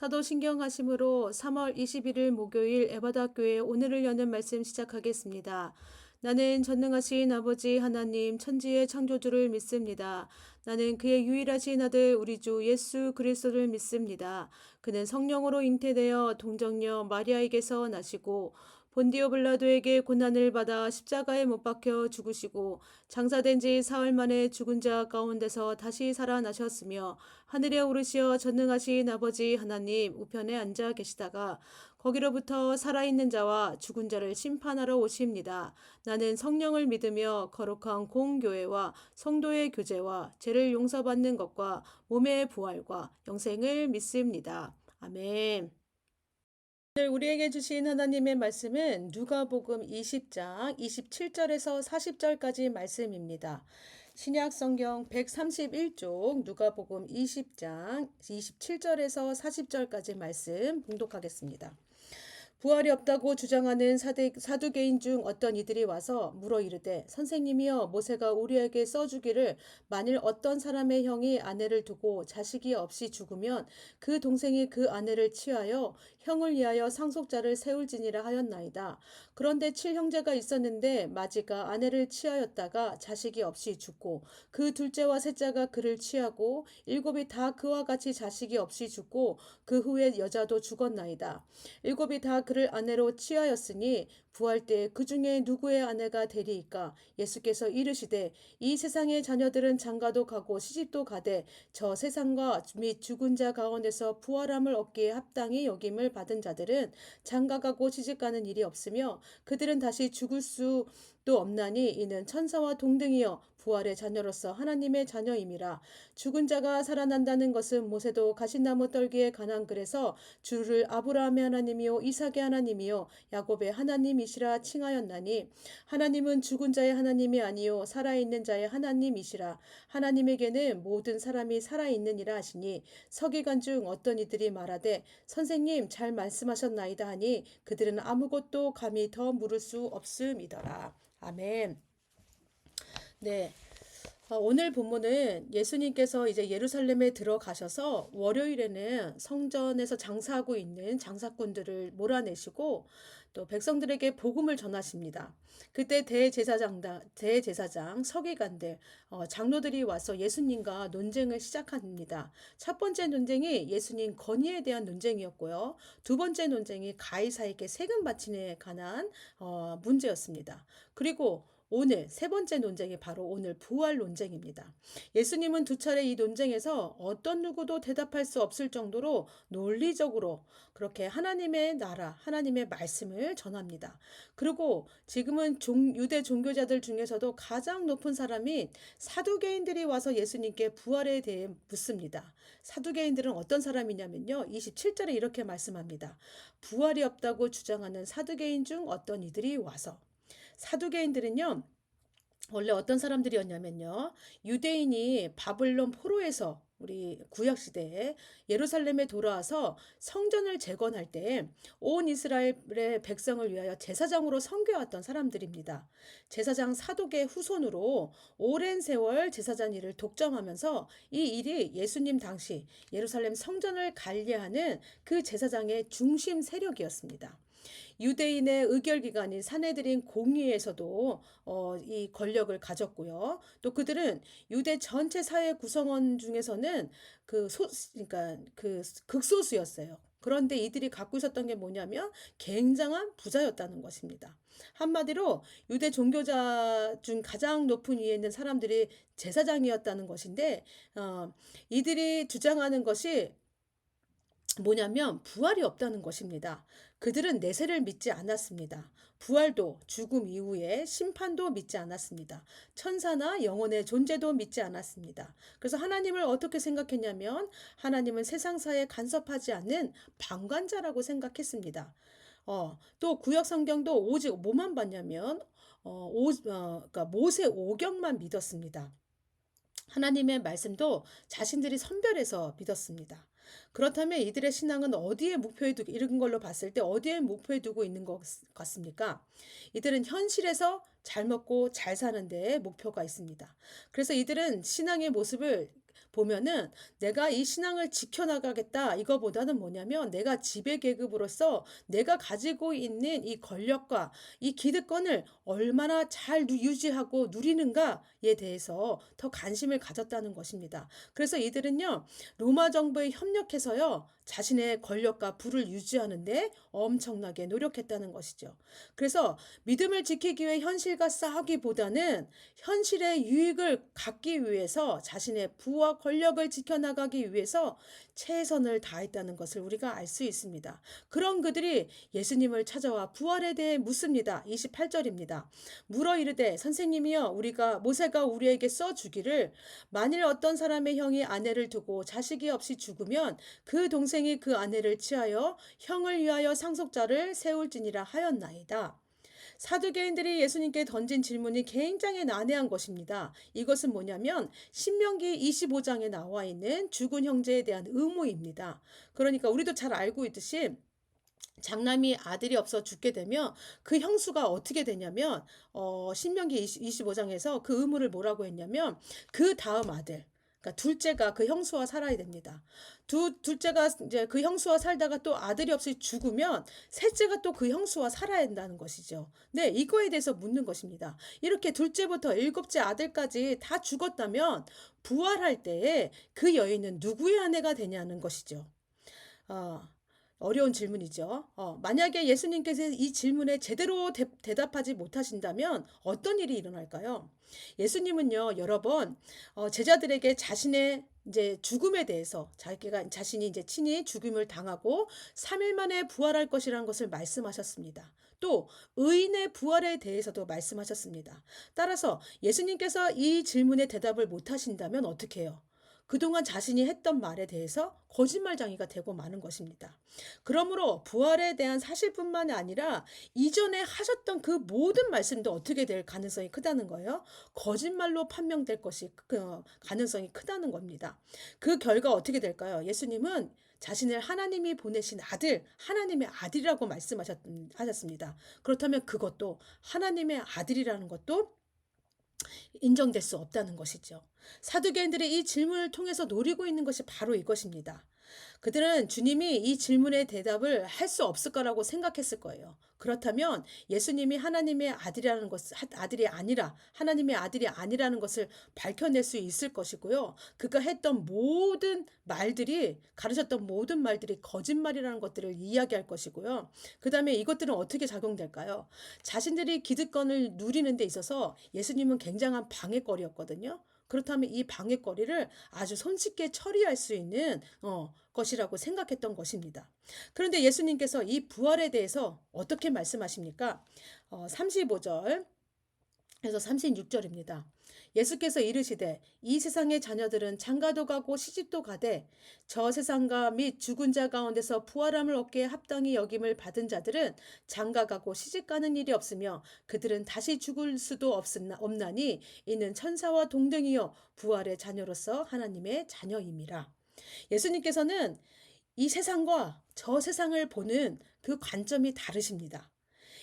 사도신경하심으로 3월 21일 목요일 에바다교회 오늘을 여는 말씀 시작하겠습니다. 나는 전능하신 아버지 하나님 천지의 창조주를 믿습니다. 나는 그의 유일하신 아들 우리 주 예수 그리스도를 믿습니다. 그는 성령으로 잉태되어 동정녀 마리아에게서 나시고 본디오 빌라도에게 고난을 받아 십자가에 못 박혀 죽으시고 장사된 지 사흘 만에 죽은 자 가운데서 다시 살아나셨으며 하늘에 오르시어 전능하신 아버지 하나님 우편에 앉아 계시다가 거기로부터 살아있는 자와 죽은 자를 심판하러 오십니다. 나는 성령을 믿으며 거룩한 공교회와 성도의 교제와 죄를 용서받는 것과 몸의 부활과 영생을 믿습니다. 아멘. 오늘 우리에게 주신 하나님의 말씀은 누가복음 20장 27절에서 40절까지 말씀입니다. 신약 성경 131쪽 누가복음 20장 27절에서 40절까지 말씀 봉독하겠습니다. 부활이 없다고 주장하는 사두개인 중 어떤 이들이 와서 물어 이르되 선생님이여 모세가 우리에게 써주기를 만일 어떤 사람의 형이 아내를 두고 자식이 없이 죽으면 그 동생이 그 아내를 취하여 형을 위하여 상속자를 세울지니라 하였나이다. 그런데 7형제가 있었는데 마지가 아내를 취하였다가 자식이 없이 죽고 그 둘째와 셋째가 그를 취하고 7이 다 그와 같이 자식이 없이 죽고 그 후에 여자도 죽었나이다. 7이 다 그를 아내로 취하였으니 부활 때 그 중에 누구의 아내가 되리이까? 예수께서 이르시되 이 세상의 자녀들은 장가도 가고 시집도 가되 저 세상과 및 죽은 자 가운데서 부활함을 얻기에 합당히 여김을 받은 자들은 장가가고 시집가는 일이 없으며 그들은 다시 죽을 수도 없나니 이는 천사와 동등이여 부활의 자녀로서 하나님의 자녀임이라. 죽은 자가 살아난다는 것은 모세도 가시나무 떨기에 관한 글에서 주를 아브라함의 하나님이요 이삭의 하나님이요 야곱의 하나님이시라 칭하였나니 하나님은 죽은 자의 하나님이 아니요 살아있는 자의 하나님이시라. 하나님에게는 모든 사람이 살아있느니라 하시니 서기관 중 어떤 이들이 말하되 선생님 잘 말씀하셨나이다 하니 그들은 아무것도 감히 더 물을 수 없음이더라. 아멘. 네. 오늘 본문은 예수님께서 이제 예루살렘에 들어가셔서 월요일에는 성전에서 장사하고 있는 장사꾼들을 몰아내시고 또 백성들에게 복음을 전하십니다. 그때 대제사장, 서기관들, 장로들이 와서 예수님과 논쟁을 시작합니다. 첫 번째 논쟁이 예수님 건의에 대한 논쟁이었고요. 두 번째 논쟁이 가이사에게 세금 바침에 관한 문제였습니다. 그리고 오늘 세 번째 논쟁이 바로 오늘 부활 논쟁입니다. 예수님은 두 차례 이 논쟁에서 어떤 누구도 대답할 수 없을 정도로 논리적으로 그렇게 하나님의 나라, 하나님의 말씀을 전합니다. 그리고 지금은 유대 종교자들 중에서도 가장 높은 사람인 사두개인들이 와서 예수님께 부활에 대해 묻습니다. 사두개인들은 어떤 사람이냐면요. 27절에 이렇게 말씀합니다. 부활이 없다고 주장하는 사두개인 중 어떤 이들이 와서 사두개인들은요. 원래 어떤 사람들이었냐면요. 유대인이 바벨론 포로에서 우리 구약시대에 예루살렘에 돌아와서 성전을 재건할 때 온 이스라엘의 백성을 위하여 제사장으로 섬겨왔던 사람들입니다. 제사장 사독의 후손으로 오랜 세월 제사장 일을 독점하면서 이 일이 예수님 당시 예루살렘 성전을 관리하는 그 제사장의 중심 세력이었습니다. 유대인의 의결기관인 사내들인 공의에서도 이 권력을 가졌고요. 또 그들은 유대 전체 사회 구성원 중에서는 그러니까 그 극소수였어요. 그런데 이들이 갖고 있었던 게 뭐냐면 굉장한 부자였다는 것입니다. 한마디로 유대 종교자 중 가장 높은 위에 있는 사람들이 제사장이었다는 것인데 이들이 주장하는 것이 뭐냐면 부활이 없다는 것입니다. 그들은 내세를 믿지 않았습니다. 부활도 죽음 이후에 심판도 믿지 않았습니다. 천사나 영혼의 존재도 믿지 않았습니다. 그래서 하나님을 어떻게 생각했냐면 하나님은 세상사에 간섭하지 않는 방관자라고 생각했습니다. 또 구약 성경도 오직 뭐만 봤냐면 그러니까 모세 오경만 믿었습니다. 하나님의 말씀도 자신들이 선별해서 믿었습니다. 그렇다면 이들의 신앙은 어디에 목표에 두고 이런 걸로 봤을 때 어디에 목표에 두고 있는 것 같습니까? 이들은 현실에서 잘 먹고 잘 사는 데에 목표가 있습니다. 그래서 이들은 신앙의 모습을 보면은 내가 이 신앙을 지켜나가겠다 이거보다는 뭐냐면 내가 지배계급으로서 내가 가지고 있는 이 권력과 이 기득권을 얼마나 잘 유지하고 누리는가에 대해서 더 관심을 가졌다는 것입니다. 그래서 이들은요, 로마 정부에 협력해서요, 자신의 권력과 부를 유지하는데 엄청나게 노력했다는 것이죠. 그래서 믿음을 지키기 위해 현실과 싸우기보다는 현실의 유익을 갖기 위해서 자신의 부와 권력을 지켜나가기 위해서 최선을 다했다는 것을 우리가 알 수 있습니다. 그런 그들이 예수님을 찾아와 부활에 대해 묻습니다. 28절입니다. 물어 이르되 선생님이여 우리가 모세가 우리에게 써주기를 만일 어떤 사람의 형이 아내를 두고 자식이 없이 죽으면 그 동생이 그 아내를 취하여 형을 위하여 상속자를 세울지니라 하였나이다. 사두개인들이 예수님께 던진 질문이 굉장히 난해한 것입니다. 이것은 뭐냐면 신명기 25장에 나와 있는 죽은 형제에 대한 의무입니다. 그러니까 우리도 잘 알고 있듯이 장남이 아들이 없어 죽게 되면 그 형수가 어떻게 되냐면 신명기 25장에서 그 의무를 뭐라고 했냐면 그 다음 아들, 그러니까 둘째가 그 형수와 살아야 됩니다. 둘째가 이제 그 형수와 살다가 또 아들이 없이 죽으면 셋째가 또 그 형수와 살아야 한다는 것이죠. 네, 이거에 대해서 묻는 것입니다. 이렇게 둘째부터 일곱째 아들까지 다 죽었다면 부활할 때에 그 여인은 누구의 아내가 되냐는 것이죠. 어, 어려운 질문이죠. 만약에 예수님께서 이 질문에 제대로 대답하지 못하신다면 어떤 일이 일어날까요? 예수님은요, 여러 번 제자들에게 자신의 이제 죽음에 대해서 자신이 이제 친히 죽음을 당하고 3일 만에 부활할 것이라는 것을 말씀하셨습니다. 또 의인의 부활에 대해서도 말씀하셨습니다. 따라서 예수님께서 이 질문에 대답을 못하신다면 어떻게 해요? 그동안 자신이 했던 말에 대해서 거짓말쟁이가 되고 마는 것입니다. 그러므로 부활에 대한 사실뿐만 아니라 이전에 하셨던 그 모든 말씀도 어떻게 될 가능성이 크다는 거예요. 거짓말로 판명될 것이 가능성이 크다는 겁니다. 그 결과 어떻게 될까요? 예수님은 자신을 하나님이 보내신 아들, 하나님의 아들이라고 말씀하셨습니다. 그렇다면 그것도 하나님의 아들이라는 것도 인정될 수 없다는 것이죠. 사두개인들이 이 질문을 통해서 노리고 있는 것이 바로 이것입니다. 그들은 주님이 이 질문의 대답을 할 수 없을 거라고 생각했을 거예요. 그렇다면 예수님이 하나님의 아들이 아니라 하나님의 아들이 아니라는 것을 밝혀낼 수 있을 것이고요. 그가 했던 모든 말들이 가르쳤던 모든 말들이 거짓말이라는 것들을 이야기할 것이고요. 그다음에 이것들은 어떻게 작용될까요? 자신들이 기득권을 누리는 데 있어서 예수님은 굉장한 방해거리였거든요. 그렇다면 이 방해거리를 아주 손쉽게 처리할 수 있는 것이라고 생각했던 것입니다. 그런데 예수님께서 이 부활에 대해서 어떻게 말씀하십니까? 35절 에서 36절입니다. 예수께서 이르시되 이 세상의 자녀들은 장가도 가고 시집도 가되 저 세상과 및 죽은 자 가운데서 부활함을 얻게 합당히 여김을 받은 자들은 장가 가고 시집 가는 일이 없으며 그들은 다시 죽을 수도 없나니 이는 천사와 동등이요 부활의 자녀로서 하나님의 자녀임이라. 예수님께서는 이 세상과 저 세상을 보는 그 관점이 다르십니다.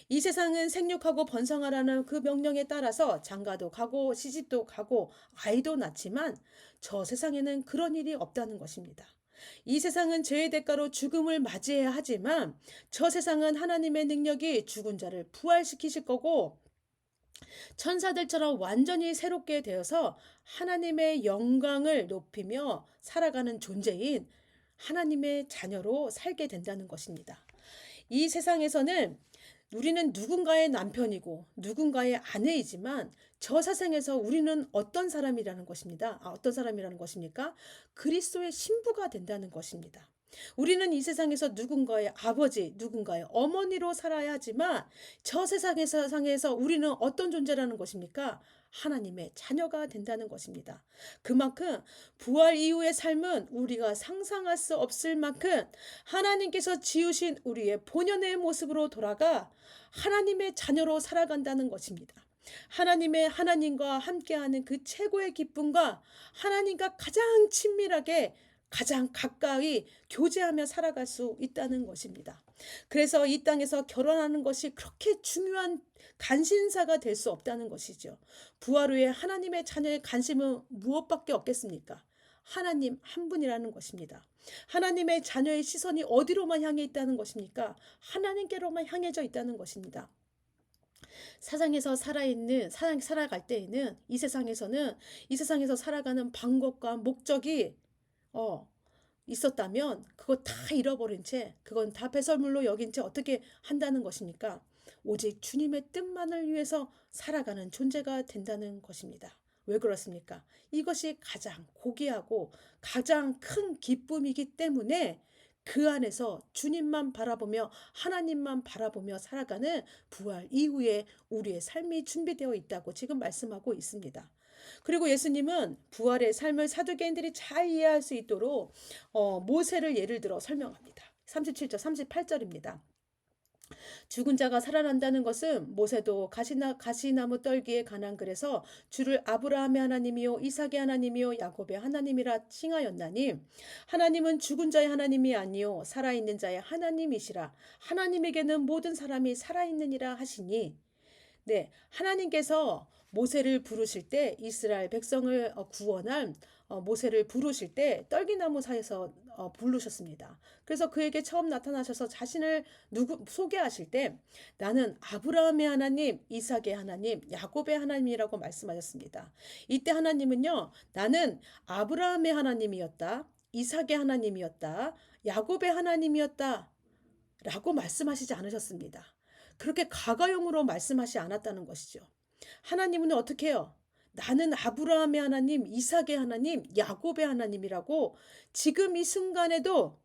이 세상은 생육하고 번성하라는 그 명령에 따라서 장가도 가고 시집도 가고 아이도 낳지만 저 세상에는 그런 일이 없다는 것입니다. 이 세상은 죄의 대가로 죽음을 맞이해야 하지만 저 세상은 하나님의 능력이 죽은 자를 부활시키실 거고 천사들처럼 완전히 새롭게 되어서 하나님의 영광을 높이며 살아가는 존재인 하나님의 자녀로 살게 된다는 것입니다. 이 세상에서는 우리는 누군가의 남편이고 누군가의 아내이지만 저 세상에서 우리는 어떤 사람이라는 것입니다. 어떤 사람이라는 것입니까? 그리스도의 신부가 된다는 것입니다. 우리는 이 세상에서 누군가의 아버지, 누군가의 어머니로 살아야 하지만 저 세상에서 우리는 어떤 존재라는 것입니까? 하나님의 자녀가 된다는 것입니다. 그만큼 부활 이후의 삶은 우리가 상상할 수 없을 만큼 하나님께서 지으신 우리의 본연의 모습으로 돌아가 하나님의 자녀로 살아간다는 것입니다. 하나님과 함께하는 그 최고의 기쁨과 하나님과 가장 친밀하게 가장 가까이 교제하며 살아갈 수 있다는 것입니다. 그래서 이 땅에서 결혼하는 것이 그렇게 중요한 간신사가 될 수 없다는 것이죠. 부활 후에 하나님의 자녀의 관심은 무엇밖에 없겠습니까? 하나님 한 분이라는 것입니다. 하나님의 자녀의 시선이 어디로만 향해 있다는 것입니까? 하나님께로만 향해져 있다는 것입니다. 세상에서 살아갈 때에는 이 세상에서 살아가는 방법과 목적이 어, 있었다면 그거 다 잃어버린 채 그건 다 배설물로 여긴 채 어떻게 한다는 것입니까? 오직 주님의 뜻만을 위해서 살아가는 존재가 된다는 것입니다. 왜 그렇습니까? 이것이 가장 고귀하고 가장 큰 기쁨이기 때문에 그 안에서 주님만 바라보며 하나님만 바라보며 살아가는 부활 이후에 우리의 삶이 준비되어 있다고 지금 말씀하고 있습니다. 그리고 예수님은 부활의 삶을 사두개인들이 잘 이해할 수 있도록 모세를 예를 들어 설명합니다. 37절, 38절입니다. 죽은 자가 살아난다는 것은 모세도 가시나무 떨기에 관한 글에서 주를 아브라함의 하나님이요 이삭의 하나님이요 야곱의 하나님이라 칭하였나니 하나님은 죽은 자의 하나님이 아니요 살아있는 자의 하나님이시라. 하나님에게는 모든 사람이 살아있느니라 하시니 네, 하나님께서 모세를 부르실 때 이스라엘 백성을 구원한 모세를 부르실 때 떨기나무 사이에서 부르셨습니다. 그래서 그에게 처음 나타나셔서 자신을 소개하실 때 나는 아브라함의 하나님, 이삭의 하나님, 야곱의 하나님이라고 말씀하셨습니다. 이때 하나님은요, 나는 아브라함의 하나님이었다, 이삭의 하나님이었다, 야곱의 하나님이었다 라고 말씀하시지 않으셨습니다. 그렇게 과거형으로 말씀하지 않았다는 것이죠. 하나님은 어떻게 해요? 나는 아브라함의 하나님, 이삭의 하나님, 야곱의 하나님이라고 지금 이 순간에도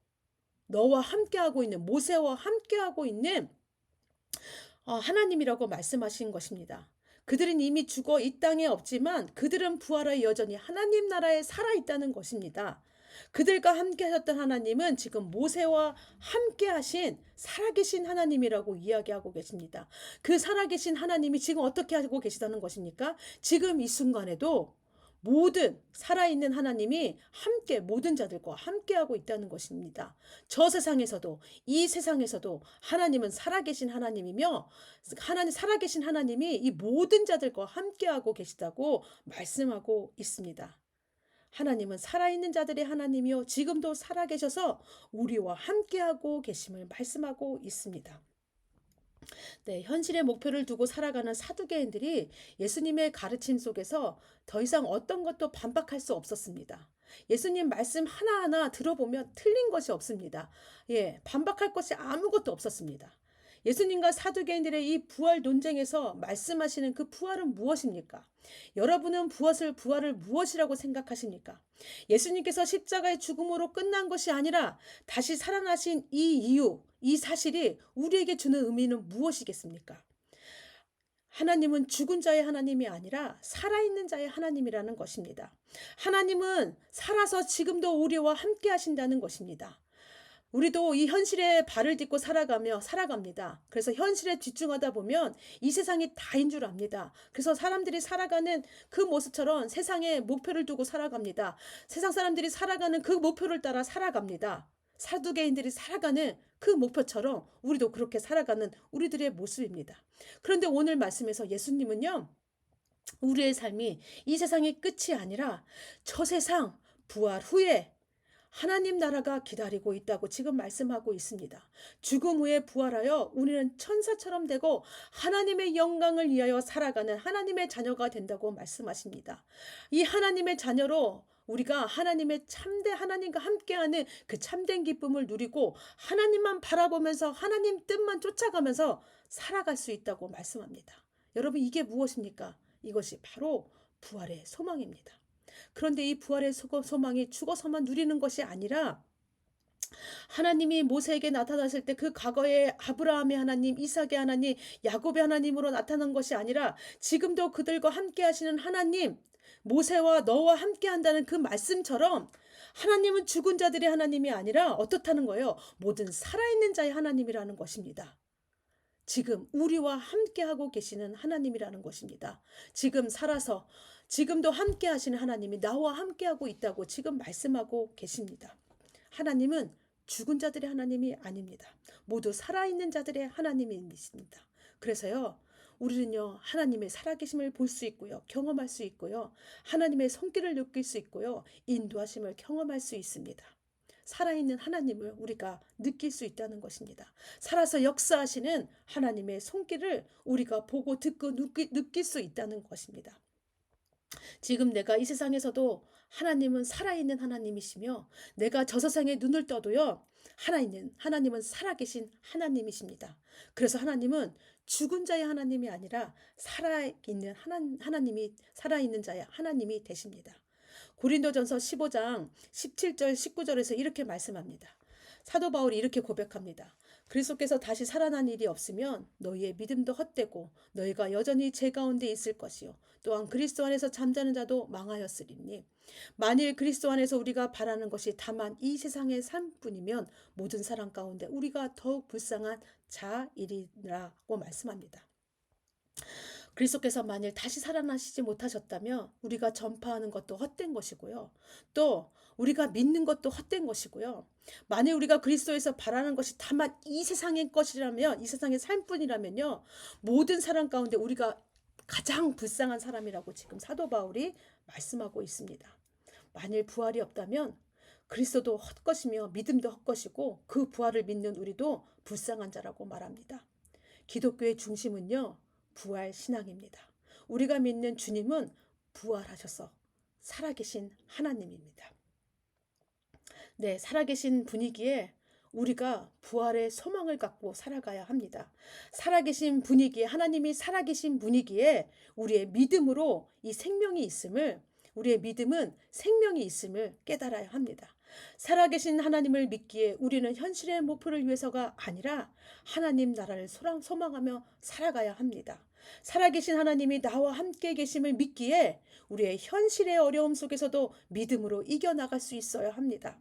너와 함께하고 있는 모세와 함께하고 있는 하나님이라고 말씀하신 것입니다. 그들은 이미 죽어 이 땅에 없지만 그들은 부활하여 여전히 하나님 나라에 살아있다는 것입니다. 그들과 함께 하셨던 하나님은 지금 모세와 함께 하신 살아계신 하나님이라고 이야기하고 계십니다. 그 살아계신 하나님이 지금 어떻게 하고 계시다는 것입니까? 지금 이 순간에도 모든 살아있는 하나님이 함께 모든 자들과 함께하고 있다는 것입니다. 저 세상에서도 이 세상에서도 하나님은 살아계신 하나님이며 살아계신 하나님이 이 모든 자들과 함께하고 계시다고 말씀하고 있습니다. 하나님은 살아있는 자들의 하나님이요 지금도 살아계셔서 우리와 함께하고 계심을 말씀하고 있습니다. 네, 현실의 목표를 두고 살아가는 사두개인들이 예수님의 가르침 속에서 더 이상 어떤 것도 반박할 수 없었습니다. 예수님 말씀 하나하나 들어보면 틀린 것이 없습니다. 반박할 것이 아무것도 없었습니다. 예수님과 사두개인들의 이 부활 논쟁에서 말씀하시는 그 부활은 무엇입니까? 여러분은 부활을 무엇이라고 생각하십니까? 예수님께서 십자가의 죽음으로 끝난 것이 아니라 다시 살아나신 이 이유, 이 사실이 우리에게 주는 의미는 무엇이겠습니까? 하나님은 죽은 자의 하나님이 아니라 살아있는 자의 하나님이라는 것입니다. 하나님은 살아서 지금도 우리와 함께 하신다는 것입니다. 우리도 이 현실에 발을 딛고 살아갑니다. 그래서 현실에 집중하다 보면 이 세상이 다인 줄 압니다. 그래서 사람들이 살아가는 그 모습처럼 세상에 목표를 두고 살아갑니다. 세상 사람들이 살아가는 그 목표를 따라 살아갑니다. 사두개인들이 살아가는 그 목표처럼 우리도 그렇게 살아가는 우리들의 모습입니다. 그런데 오늘 말씀에서 예수님은요, 우리의 삶이 이 세상의 끝이 아니라 저 세상 부활 후에 하나님 나라가 기다리고 있다고 지금 말씀하고 있습니다. 죽음 후에 부활하여 우리는 천사처럼 되고 하나님의 영광을 위하여 살아가는 하나님의 자녀가 된다고 말씀하십니다. 이 하나님의 자녀로 우리가 하나님의 참된 하나님과 함께하는 그 참된 기쁨을 누리고 하나님만 바라보면서 하나님 뜻만 쫓아가면서 살아갈 수 있다고 말씀합니다. 여러분, 이게 무엇입니까? 이것이 바로 부활의 소망입니다. 그런데 이 부활의 소망이 죽어서만 누리는 것이 아니라 하나님이 모세에게 나타나실 때 그 과거의 아브라함의 하나님, 이삭의 하나님, 야곱의 하나님으로 나타난 것이 아니라 지금도 그들과 함께 하시는 하나님, 모세와 너와 함께 한다는 그 말씀처럼 하나님은 죽은 자들의 하나님이 아니라 어떻다는 거예요? 모든 살아있는 자의 하나님이라는 것입니다. 지금 우리와 함께하고 계시는 하나님이라는 것입니다. 지금 살아서 지금도 함께 하시는 하나님이 나와 함께하고 있다고 지금 말씀하고 계십니다. 하나님은 죽은 자들의 하나님이 아닙니다. 모두 살아있는 자들의 하나님이십니다. 그래서요, 우리는요, 하나님의 살아계심을 볼 수 있고요, 경험할 수 있고요, 하나님의 손길을 느낄 수 있고요, 인도하심을 경험할 수 있습니다. 살아있는 하나님을 우리가 느낄 수 있다는 것입니다. 살아서 역사하시는 하나님의 손길을 우리가 보고 듣고 느낄 수 있다는 것입니다. 지금 내가 이 세상에서도 하나님은 살아있는 하나님이시며, 내가 저 세상에 눈을 떠도요, 하나님은 살아계신 하나님이십니다. 그래서 하나님은 죽은 자의 하나님이 아니라 살아있는 하나님이, 살아있는 자의 하나님이 되십니다. 고린도전서 15장 17절 19절에서 이렇게 말씀합니다. 사도 바울이 이렇게 고백합니다. 그리스도께서 다시 살아난 일이 없으면 너희의 믿음도 헛되고 너희가 여전히 죄 가운데 있을 것이요 또한 그리스도 안에서 잠자는 자도 망하였으리니, 만일 그리스도 안에서 우리가 바라는 것이 다만 이 세상의 삶뿐이면 모든 사람 가운데 우리가 더욱 불쌍한 자이리라고 말씀합니다. 그리스도께서 만일 다시 살아나시지 못하셨다면 우리가 전파하는 것도 헛된 것이고요, 또 우리가 믿는 것도 헛된 것이고요, 만일 우리가 그리스도에서 바라는 것이 다만 이 세상의 것이라면, 이 세상의 삶뿐이라면요, 모든 사람 가운데 우리가 가장 불쌍한 사람이라고 지금 사도 바울이 말씀하고 있습니다. 만일 부활이 없다면 그리스도도 헛것이며 믿음도 헛것이고 그 부활을 믿는 우리도 불쌍한 자라고 말합니다. 기독교의 중심은요, 부활 신앙입니다. 우리가 믿는 주님은 부활하셔서 살아계신 하나님입니다. 네, 살아계신 분위기에 우리가 부활의 소망을 갖고 살아가야 합니다. 살아계신 분위기에, 하나님이 살아계신 분위기에 우리의 믿음으로 이 생명이 있음을, 우리의 믿음은 생명이 있음을 깨달아야 합니다. 살아계신 하나님을 믿기에 우리는 현실의 목표를 위해서가 아니라 하나님 나라를 소망하며 살아가야 합니다. 살아계신 하나님이 나와 함께 계심을 믿기에 우리의 현실의 어려움 속에서도 믿음으로 이겨나갈 수 있어야 합니다.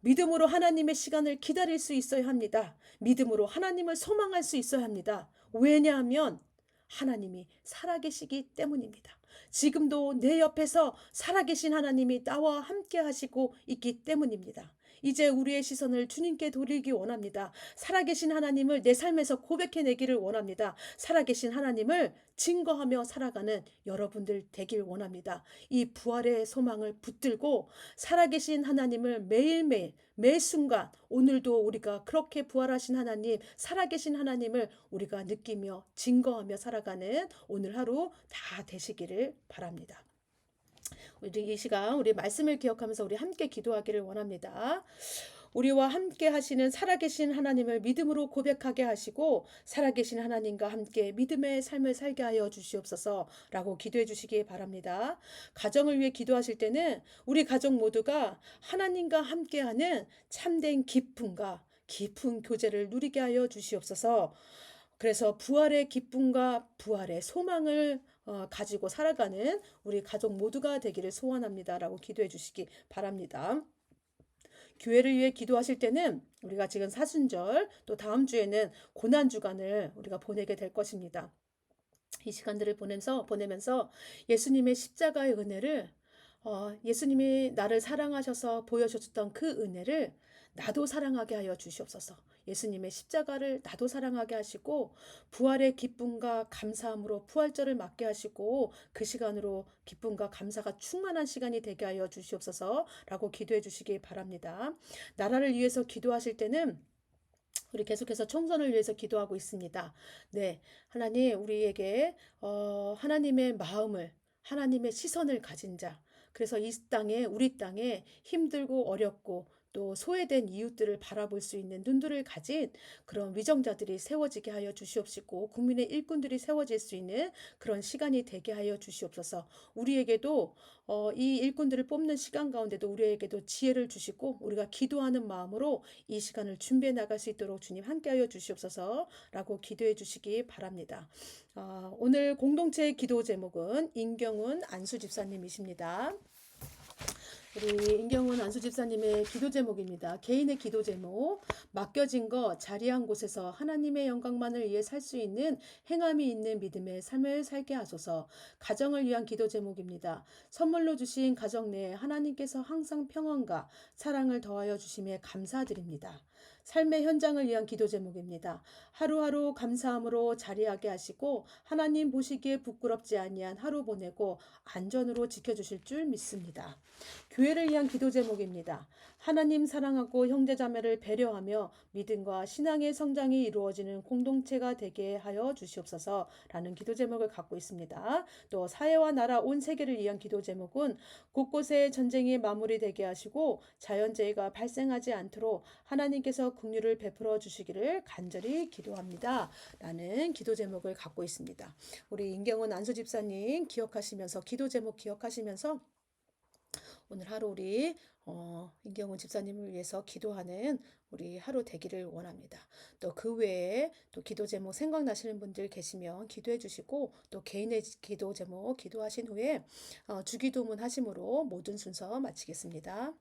믿음으로 하나님의 시간을 기다릴 수 있어야 합니다. 믿음으로 하나님을 소망할 수 있어야 합니다. 왜냐하면 하나님이 살아계시기 때문입니다. 지금도 내 옆에서 살아계신 하나님이 나와 함께 하시고 있기 때문입니다. 이제 우리의 시선을 주님께 돌리기 원합니다. 살아계신 하나님을 내 삶에서 고백해내기를 원합니다. 살아계신 하나님을 증거하며 살아가는 여러분들 되길 원합니다. 이 부활의 소망을 붙들고 살아계신 하나님을 매일매일, 매 순간, 오늘도 우리가 그렇게 부활하신 하나님, 살아계신 하나님을 우리가 느끼며 증거하며 살아가는 오늘 하루 다 되시기를 바랍니다. 우리 이 시간 우리 말씀을 기억하면서 우리 함께 기도하기를 원합니다. 우리와 함께 하시는 살아계신 하나님을 믿음으로 고백하게 하시고 살아계신 하나님과 함께 믿음의 삶을 살게 하여 주시옵소서라고 기도해 주시기 바랍니다. 가정을 위해 기도하실 때는 우리 가족 모두가 하나님과 함께하는 참된 기쁨과 깊은 교제를 누리게 하여 주시옵소서. 그래서 부활의 기쁨과 부활의 소망을 가지고 살아가는 우리 가족 모두가 되기를 소원합니다라고 기도해 주시기 바랍니다. 교회를 위해 기도하실 때는 우리가 지금 사순절, 또 다음 주에는 고난주간을 우리가 보내게 될 것입니다. 이 시간들을 보내면서 예수님의 십자가의 은혜를, 예수님이 나를 사랑하셔서 보여주셨던 그 은혜를 나도 사랑하게 하여 주시옵소서. 예수님의 십자가를 나도 사랑하게 하시고 부활의 기쁨과 감사함으로 부활절을 맞게 하시고 그 시간으로 기쁨과 감사가 충만한 시간이 되게 하여 주시옵소서라고 기도해 주시기 바랍니다. 나라를 위해서 기도하실 때는 우리 계속해서 총선을 위해서 기도하고 있습니다. 네, 하나님 우리에게 하나님의 마음을, 하나님의 시선을 가진 자, 그래서 이 땅에, 우리 땅에 힘들고 어렵고 또 소외된 이웃들을 바라볼 수 있는 눈들을 가진 그런 위정자들이 세워지게 하여 주시옵시고 국민의 일꾼들이 세워질 수 있는 그런 시간이 되게 하여 주시옵소서. 우리에게도 이 일꾼들을 뽑는 시간 가운데도 우리에게도 지혜를 주시고 우리가 기도하는 마음으로 이 시간을 준비해 나갈 수 있도록 주님 함께하여 주시옵소서라고 기도해 주시기 바랍니다. 오늘 공동체의 기도 제목은 임경훈 안수 집사님이십니다. 우리 임경훈 안수 집사님의 기도 제목입니다. 개인의 기도 제목, 맡겨진 것 자리한 곳에서 하나님의 영광만을 위해 살 수 있는 행함이 있는 믿음의 삶을 살게 하소서. 가정을 위한 기도 제목입니다. 선물로 주신 가정 내에 하나님께서 항상 평안과 사랑을 더하여 주심에 감사드립니다. 삶의 현장을 위한 기도 제목입니다. 하루하루 감사함으로 자리하게 하시고 하나님 보시기에 부끄럽지 아니한 하루 보내고 안전으로 지켜주실 줄 믿습니다. 교회를 위한 기도 제목입니다. 하나님 사랑하고 형제자매를 배려하며 믿음과 신앙의 성장이 이루어지는 공동체가 되게 하여 주시옵소서라는 기도 제목을 갖고 있습니다. 또 사회와 나라 온 세계를 위한 기도 제목은 곳곳에 전쟁이 마무리되게 하시고 자연재해가 발생하지 않도록 하나님께서 긍휼을 베풀어 주시기를 간절히 기도합니다. 라는 기도 제목을 갖고 있습니다. 우리 임경은 안수 집사님 기억하시면서 기도 제목 기억하시면서 오늘 하루 우리 임경훈 집사님을 위해서 기도하는 우리 하루 되기를 원합니다. 또 그 외에 또 기도 제목 생각나시는 분들 계시면 기도해 주시고 또 개인의 기도 제목 기도하신 후에 주기도문 하심으로 모든 순서 마치겠습니다.